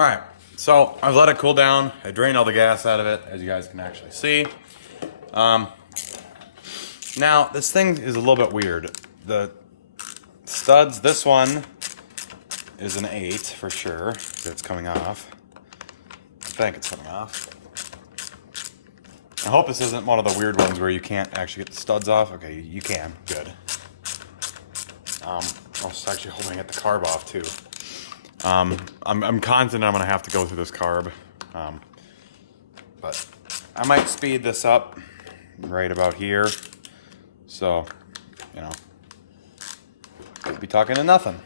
All right, so I've let it cool down. I drained all the gas out of it, as you guys can actually see. Now, this thing is a little bit weird. The studs, this one is an 8 for sure. It's coming off. I think it's coming off. I hope this isn't one of the weird ones where you can't actually get the studs off. Okay, you can. Good. I was actually hoping to get the carb off too. I'm confident I'm going to have to go through this carb. But I might speed this up right about here. So, you know, could be talking to nothing.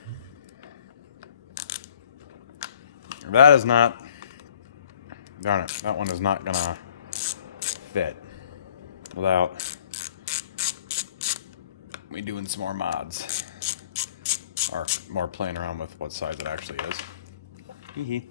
That is not, darn it, that one is not going to fit without me doing some more mods. Or more playing around with what size it actually is. Hee hee.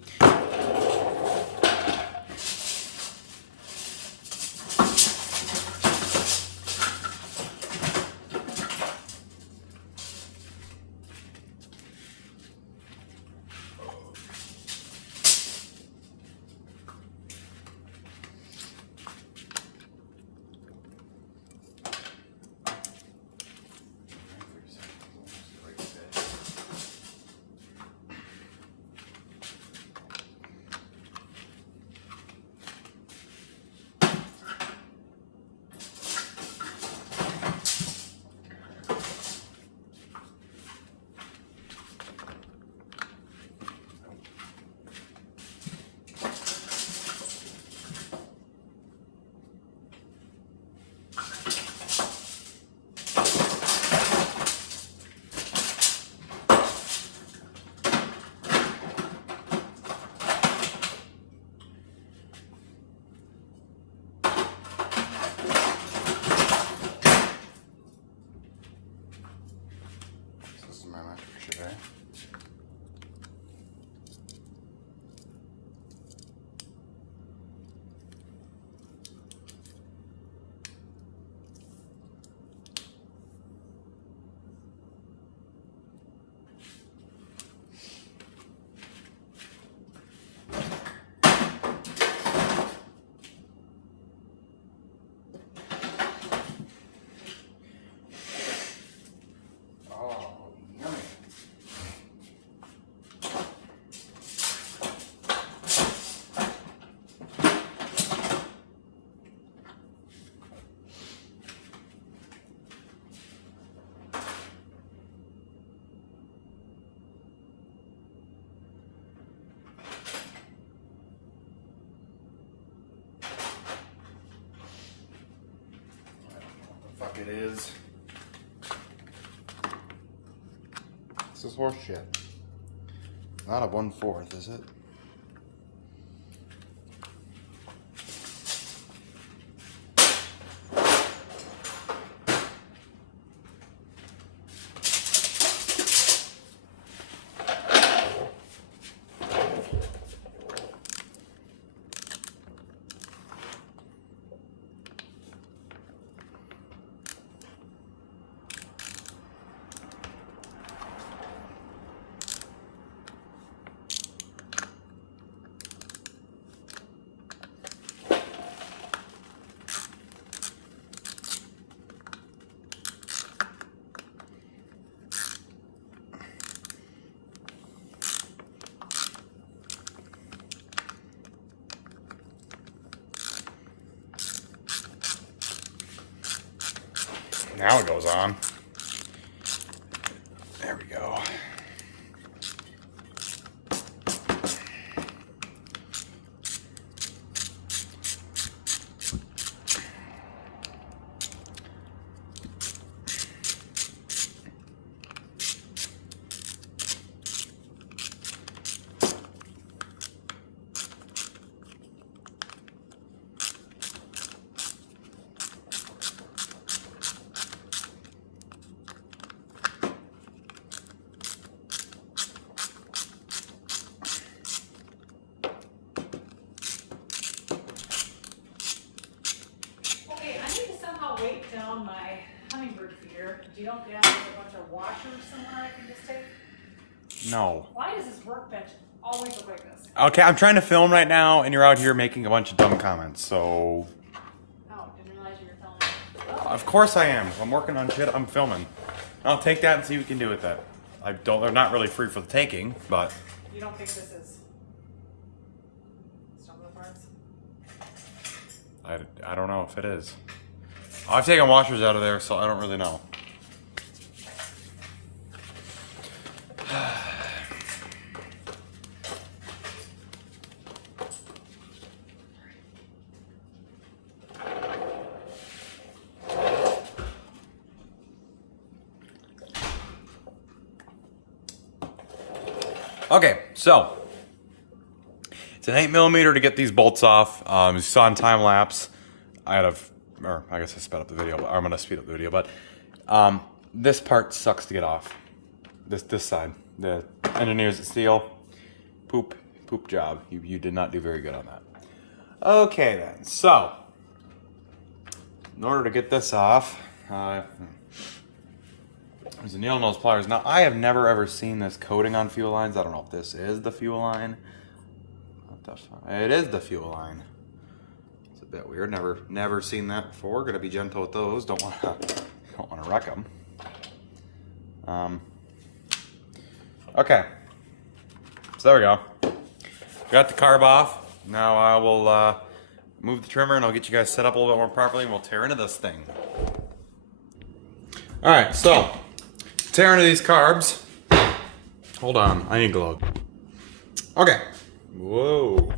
It is. This is horse shit. Not a 1/4, is it? Now it goes on. There we go. Down my hummingbird feeder. Do you don't have a bunch of washers somewhere I can just take? No. Why is this workbench always look like this. Okay, I'm trying to film right now, and you're out here making a bunch of dumb comments, so... Oh, didn't realize you were filming. Of course I am. If I'm working on shit, I'm filming. I'll take that and see what we can do with that. They're not really free for the taking, but... You don't think this is some of the parts? I don't know if it is. I've taken washers out of there, so I don't really know. Okay, so it's an 8mm to get these bolts off. You saw in time lapse, I guess I sped up the video, but I'm gonna speed up the video. But this part sucks to get off. This side, the engineers at Stihl, poop job. You did not do very good on that. Okay then, so in order to get this off, there's a needle nose pliers. Now, I have never ever seen this coating on fuel lines. I don't know if this is the fuel line. It is the fuel line. It's a bit weird. Never seen that before. Gonna be gentle with those. Don't wanna wreck them. Okay. So there we go. Got the carb off. Now I will move the trimmer and I'll get you guys set up a little bit more properly, and we'll tear into this thing. All right, so. Tear into these carbs. Hold on, I need gloves. Okay. Whoa.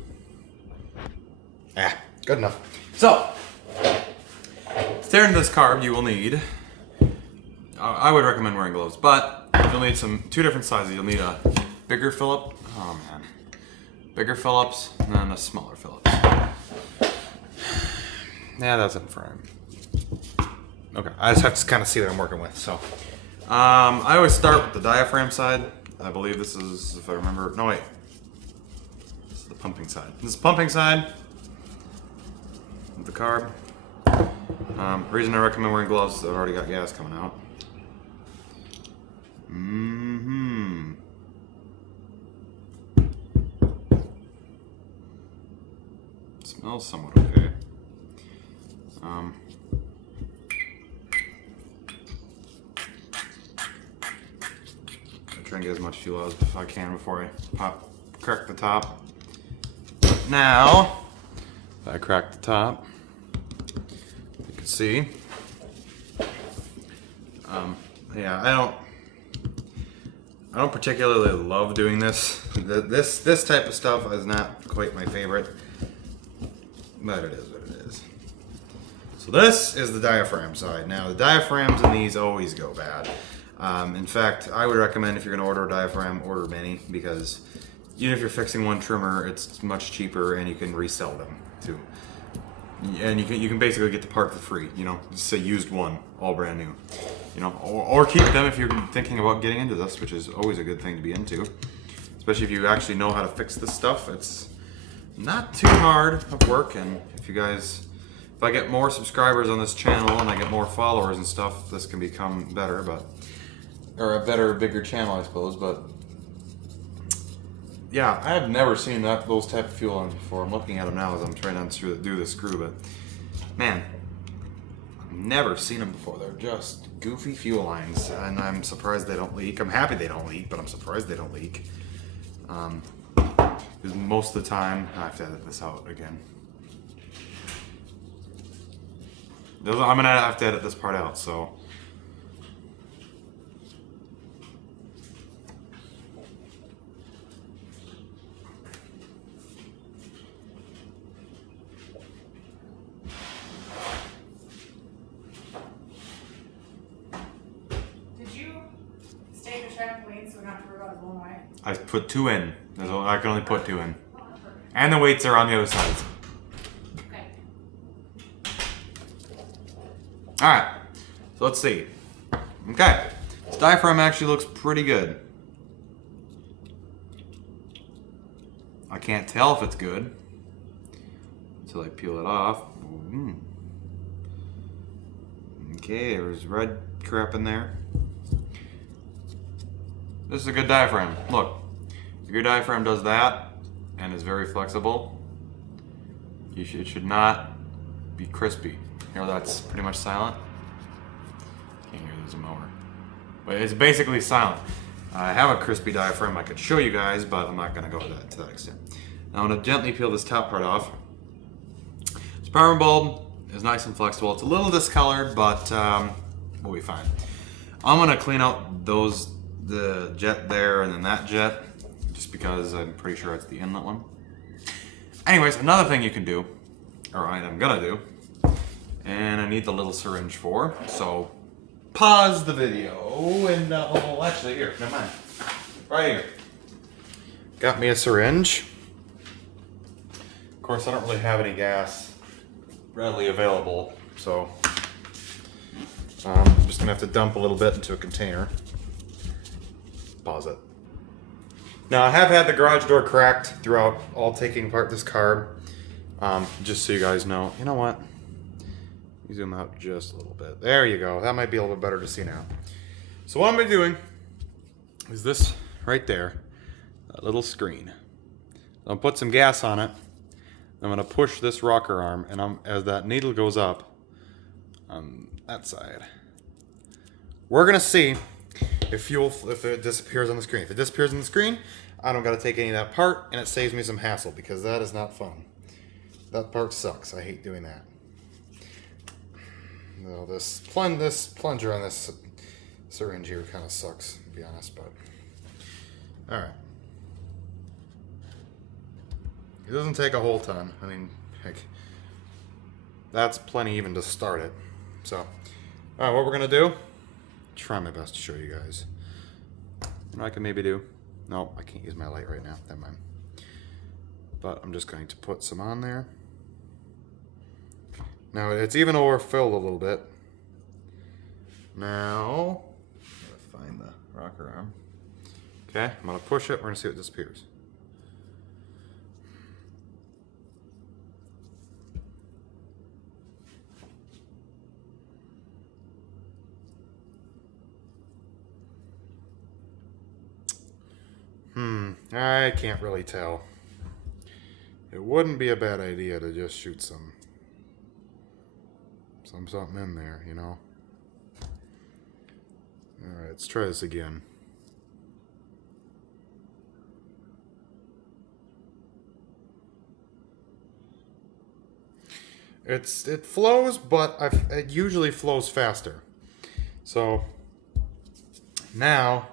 Good enough. So, to tear into this carb, you will need, I would recommend wearing gloves, but you'll need two different sizes. You'll need a bigger Phillip, bigger Phillips, and then a smaller Phillips. Yeah, that's in frame. Okay, I just have to kind of see what I'm working with, so. I always start with the diaphragm side. I believe this is, if I remember, no wait. This is the pumping side. This is the pumping side of the carb. Reason I recommend wearing gloves is I've already got gas coming out. Smells somewhat okay. Try and get as much fuel out as I can before I crack the top. Now, if I crack the top, you can see. Yeah, I don't particularly love doing this. This type of stuff is not quite my favorite, but it is what it is. So this is the diaphragm side. Now the diaphragms in these always go bad. In fact, I would recommend if you're going to order a diaphragm, order many, because even if you're fixing one trimmer, it's much cheaper and you can resell them too. And you can basically get the part for free, you know, just say used one, all brand new, you know, or keep them if you're thinking about getting into this, which is always a good thing to be into, especially if you actually know how to fix this stuff. It's not too hard of work, and if I get more subscribers on this channel and I get more followers and stuff, this can become better, or a better, bigger channel, I suppose. But yeah, I have never seen those type of fuel lines before. I'm looking at them now as I'm trying to do the screw, but man, I've never seen them before. They're just goofy fuel lines, and I'm surprised they don't leak. I'm happy they don't leak, but I'm surprised they don't leak. Because most of the time, I have to edit this out again. I'm gonna have to edit this part out, so. I put 2 in. I can only put 2 in. And the weights are on the other sides. Okay. Alright, so let's see. Okay, this diaphragm actually looks pretty good. I can't tell if it's good until I peel it off. Okay, there's red crap in there. This is a good diaphragm. Look, If your diaphragm does that and is very flexible, it should not be crispy. Hear that's pretty much silent? Can't hear, there's a mower. But it's basically silent. I have a crispy diaphragm I could show you guys, but I'm not gonna go to that extent. Now I'm gonna gently peel this top part off. This primer bulb is nice and flexible. It's a little discolored, but we'll be fine. I'm gonna clean out the jet there and then that jet, just because I'm pretty sure it's the inlet one. Anyways, another thing you can do, or I'm gonna do, and I need the little syringe for, so pause the video and, oh, actually, here, never mind. Right here. Got me a syringe. Of course, I don't really have any gas readily available, so I'm just gonna have to dump a little bit into a container. Pause it. Now, I have had the garage door cracked throughout all taking apart this carb. Just so you guys know. You know what? Zoom out just a little bit. There you go. That might be a little bit better to see now. So what I'm going to be doing is this right there, that little screen. I'll put some gas on it. I'm going to push this rocker arm, and as that needle goes up on that side, we're going to see if it disappears on the screen. If it disappears on the screen, I don't got to take any of that part, and it saves me some hassle because that is not fun. That part sucks. I hate doing that. No, this plunger on this syringe here kind of sucks, to be honest, but all right. It doesn't take a whole ton. I mean, heck, that's plenty even to start it. So, all right, what we're gonna do? Try my best to show you guys. What I can maybe do. No, I can't use my light right now. Never mind. But I'm just going to put some on there. Now it's even overfilled a little bit. Now, I'm gonna find the rocker arm. Okay, I'm gonna push it. We're gonna see what disappears. I can't really tell. It wouldn't be a bad idea to just shoot something in there, you know. All right, let's try this again. It flows, but it usually flows faster. So now,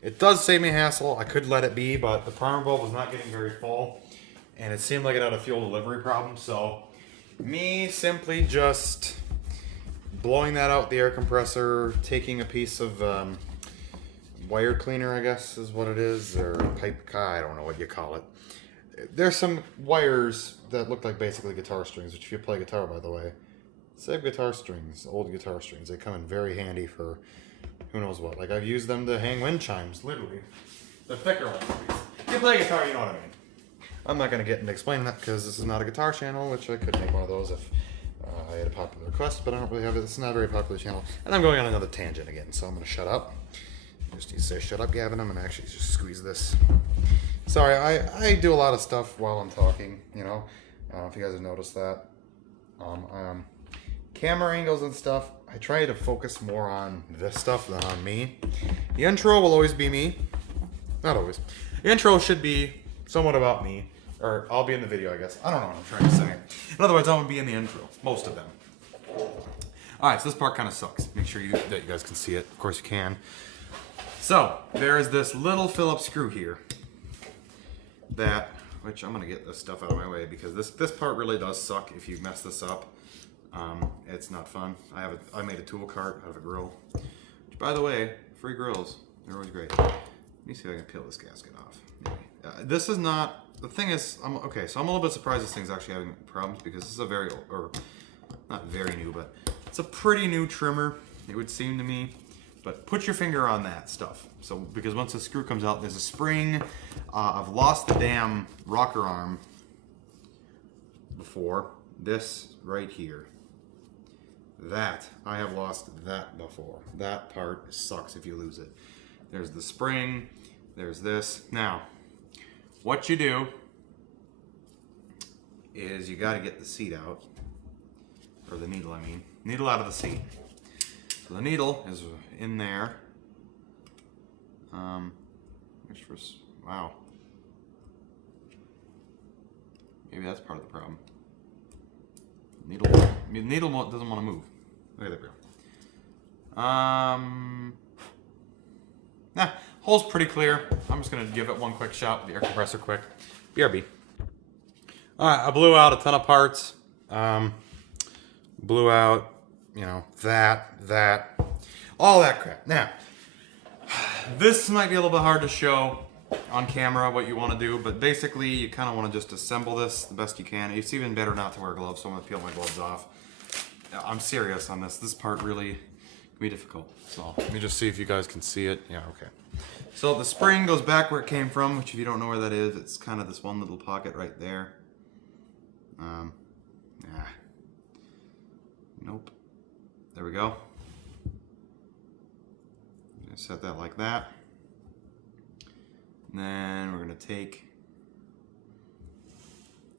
it does save me hassle. I could let it be, but the primer bulb was not getting very full, and it seemed like it had a fuel delivery problem. So me simply just blowing that out the air compressor, taking a piece of wire cleaner, I guess is what it is, or pipe, I don't know what you call it. There's some wires that look like basically guitar strings, which if you play guitar, by the way, save guitar strings, old guitar strings. They come in very handy for who knows what. Like, I've used them to hang wind chimes, literally. The thicker ones. If you play guitar, you know what I mean. I'm not going to get into explaining that because this is not a guitar channel, which I could make one of those if I had a popular request, but I don't really have it. It's not a very popular channel. And I'm going on another tangent again, so I'm going to shut up. I just need to say, shut up, Gavin. I'm going to actually just squeeze this. Sorry, I do a lot of stuff while I'm talking, you know. I don't know if you guys have noticed that. Camera angles and stuff, I try to focus more on this stuff than on me. The intro will always be me. Not always. The intro should be somewhat about me. Or I'll be in the video, I guess. I don't know what I'm trying to say. In other words, I'm going to be in the intro. Most of them. Alright, so this part kind of sucks. Make sure that you guys can see it. Of course you can. So, there is this little Phillips screw here. Which I'm going to get this stuff out of my way because this part really does suck if you mess this up. It's not fun. I made a tool cart out of a grill. Which, by the way, free grills. They're always great. Let me see if I can peel this gasket off. Maybe. This is not... The thing is... Okay, so I'm a little bit surprised this thing's actually having problems because this is a very... Or, not very new, but... It's a pretty new trimmer, it would seem to me. But put your finger on that stuff. So, because once the screw comes out, there's a spring. I've lost the damn rocker arm before. This right here. I have lost that before. That part sucks if you lose it. There's the spring. there's this. Now, what you do is you got to get the seat out, or the needle, I mean. Needle out of the seat. So the needle is in there. Which was, wow. Maybe that's part of the problem. Needle doesn't want to move. Look at that. Hole's pretty clear. I'm just gonna give it one quick shot with the air compressor quick. BRB. Alright, I blew out a ton of parts. Blew out, you know, that, all that crap. Now, this might be a little bit hard to show on camera what you want to do, but basically you kind of want to just assemble this the best you can. It's even better not to wear gloves, so I'm going to peel my gloves off. I'm serious on this. This part really can be difficult. So let me just see if you guys can see it. Yeah, okay. So the spring goes back where it came from, which if you don't know where that is, it's kind of this one little pocket right there. Yeah. Nope. There we go. Set that like that. And then we're going to take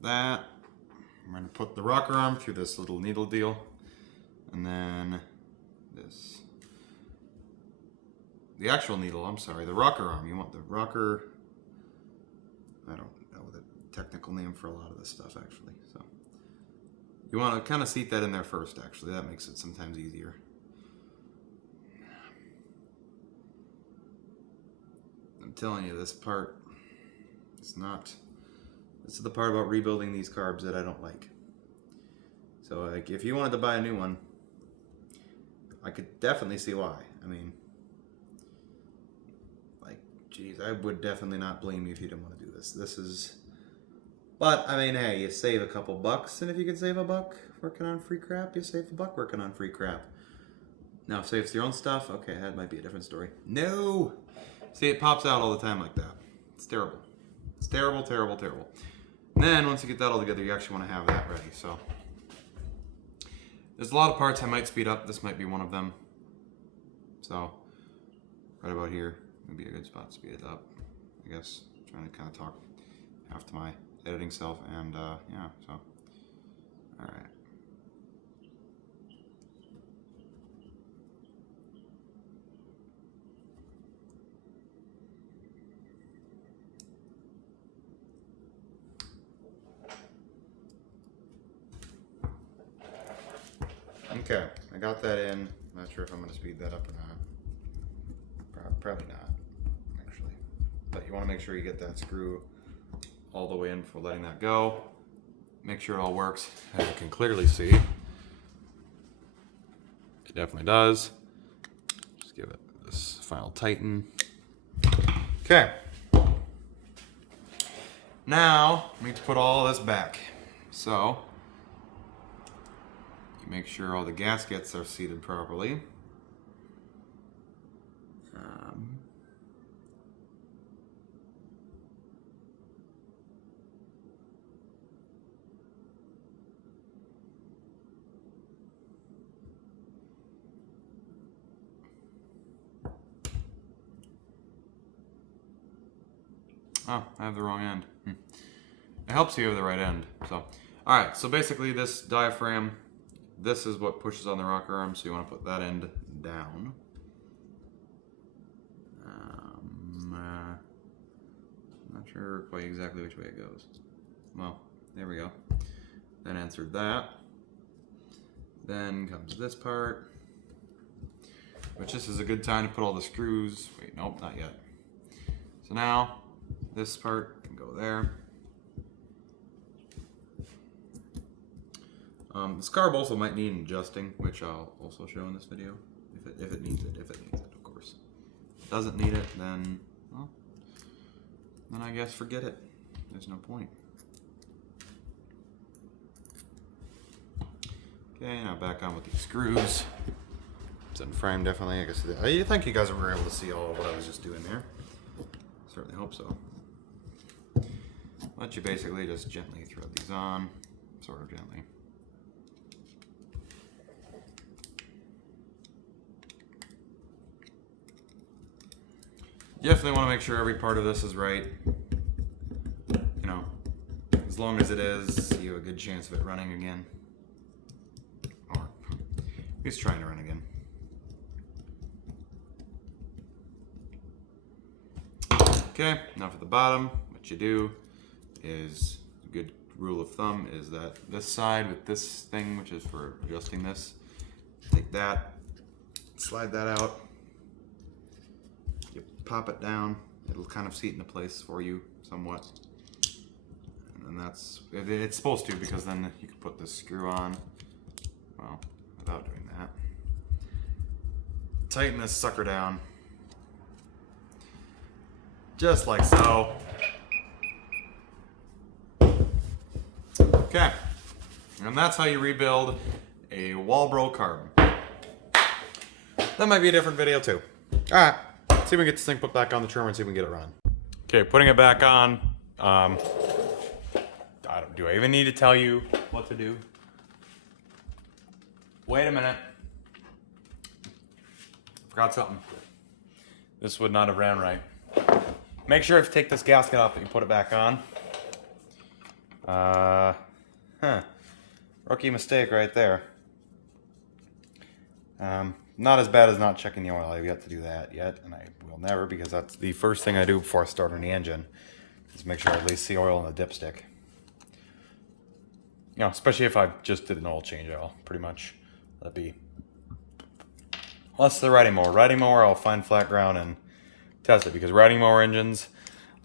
that. I'm going to put the rocker arm through this little needle deal. And then this. The actual needle, I'm sorry, the rocker arm. You want the rocker. I don't know the technical name for a lot of this stuff actually. So you want to kind of seat that in there first actually. That makes it sometimes easier. I'm telling you, this part, it's not, this is the part about rebuilding these carbs that I don't like. So like, if you wanted to buy a new one, I could definitely see why. I mean, like, geez, I would definitely not blame you if you didn't want to do this. This is, but I mean, hey, you save a couple bucks, and if you can save a buck working on free crap, you save a buck working on free crap. Now, say it's your own stuff, okay, that might be a different story. No! See, it pops out all the time like that. It's terrible. It's terrible, terrible, terrible. And then once you get that all together, you actually want to have that ready. So there's a lot of parts I might speed up. This might be one of them. So right about here would be a good spot to speed it up. I guess I'm trying to kind of talk half to my editing self, and yeah. So all right. Okay, I got that in. Not sure if I'm going to speed that up or not. Probably not, actually. But you want to make sure you get that screw all the way in before letting that go. Make sure it all works, as you can clearly see. It definitely does. Just give it this final tighten. Okay. Now, we need to put all this back. So, make sure all the gaskets are seated properly. Oh, I have the wrong end. It helps you have the right end. So, all right. So basically, this diaphragm. This is what pushes on the rocker arm, so you want to put that end down. Not sure quite exactly which way it goes. Well, there we go. That answered that. Then comes this part, which this is a good time to put all the screws. Wait, nope, not yet. So now, this part can go there. This carb also might need adjusting, which I'll also show in this video, if it needs it, of course. If it doesn't need it, then, well, then I guess forget it. There's no point. Okay, now back on with these screws. It's in frame, definitely. I guess I think you guys were able to see all of what I was just doing there. Certainly hope so. But you basically just gently thread these on, sort of gently. You definitely want to make sure every part of this is right. You know, as long as it is, you have a good chance of it running again. Or at least trying to run again. Okay, now for the bottom, what you do is, a good rule of thumb is that this side with this thing, which is for adjusting this, take that, slide that out, you pop it down, it'll kind of seat into place for you somewhat. And then it's supposed to, because then you can put this screw on, well, without doing that. Tighten this sucker down, just like so. Okay, and that's how you rebuild a walbro carb. That might be a different video too. All right, see if we can get this thing put back on the trimmer and see if we can get it running. Okay, putting it back on. Do I even need to tell you what to do? Wait a minute. Forgot something. This would not have ran right. Make sure to take this gasket off that you put it back on. Rookie mistake right there. Not as bad as not checking the oil. I've yet to do that yet, and I will never, because that's the first thing I do before starting the engine, is make sure I at least see oil in the dipstick. You know, especially if I just did an oil change oil, pretty much. That'd be, unless the riding mower. Riding mower, I'll find flat ground and test it, because riding mower engines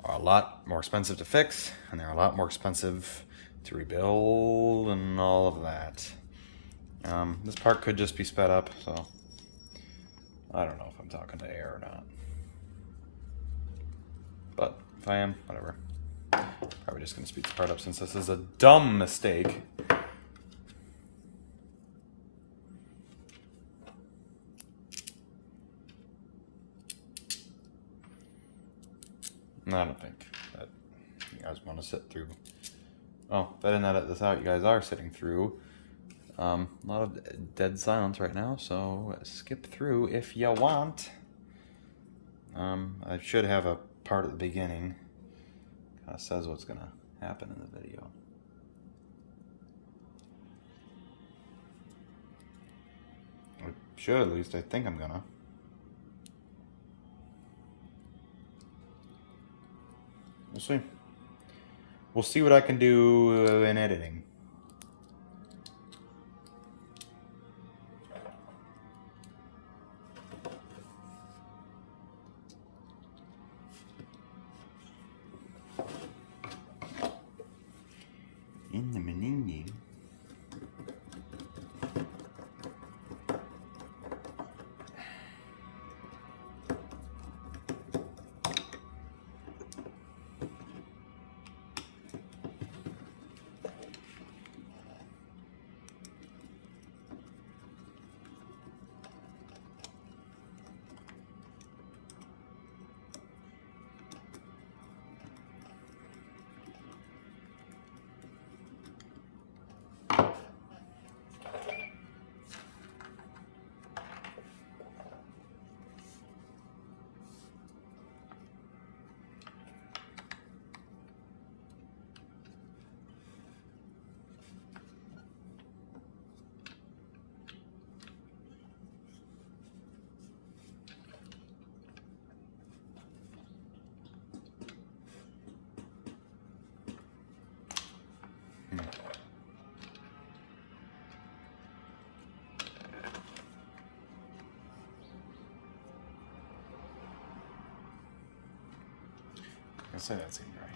are a lot more expensive to fix, and they're a lot more expensive to rebuild and all of that. This part could just be sped up, so I don't know if I'm talking to air or not. But if I am, whatever. Probably just gonna speed this part up since this is a dumb mistake. No, I don't think that you guys want to sit through. Oh, if I didn't edit this out, you guys are sitting through a lot of dead silence right now, so skip through if you want. I should have a part at the beginning. Kind of says what's going to happen in the video. I should, at least. I think I'm gonna. We'll see. We'll see what I can do in editing. In the meaning. I say that seemed right.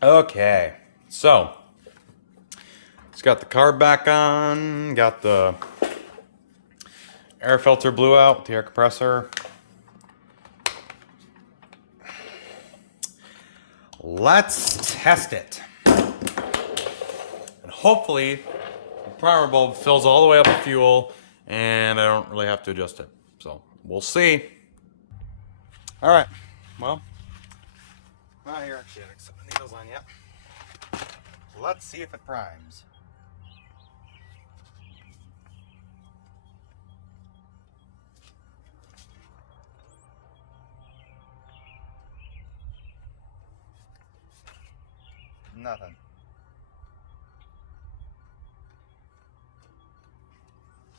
Okay, so it's got the carb back on, got the air filter blew out with the air compressor. Let's test it. And hopefully the primer bulb fills all the way up with fuel and I don't really have to adjust it. So we'll see. All right, well, not here. Actually, I haven't set the needles on yet. Let's see if it primes. Nothing.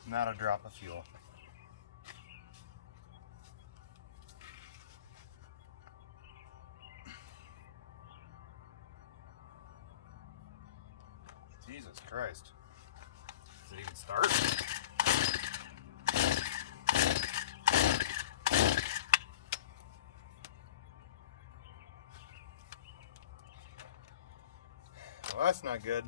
Not a drop of fuel. Jesus Christ. Does it even start? Well, that's not good.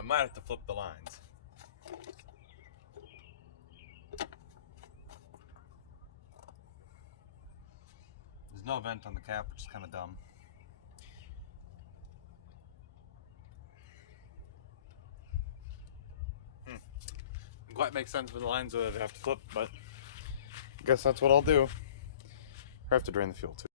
I might have to flip the lines. There's no vent on the cap, which is kind of dumb. Quite makes sense for the lines that I have to flip, but I guess that's what I'll do. I have to drain the fuel too.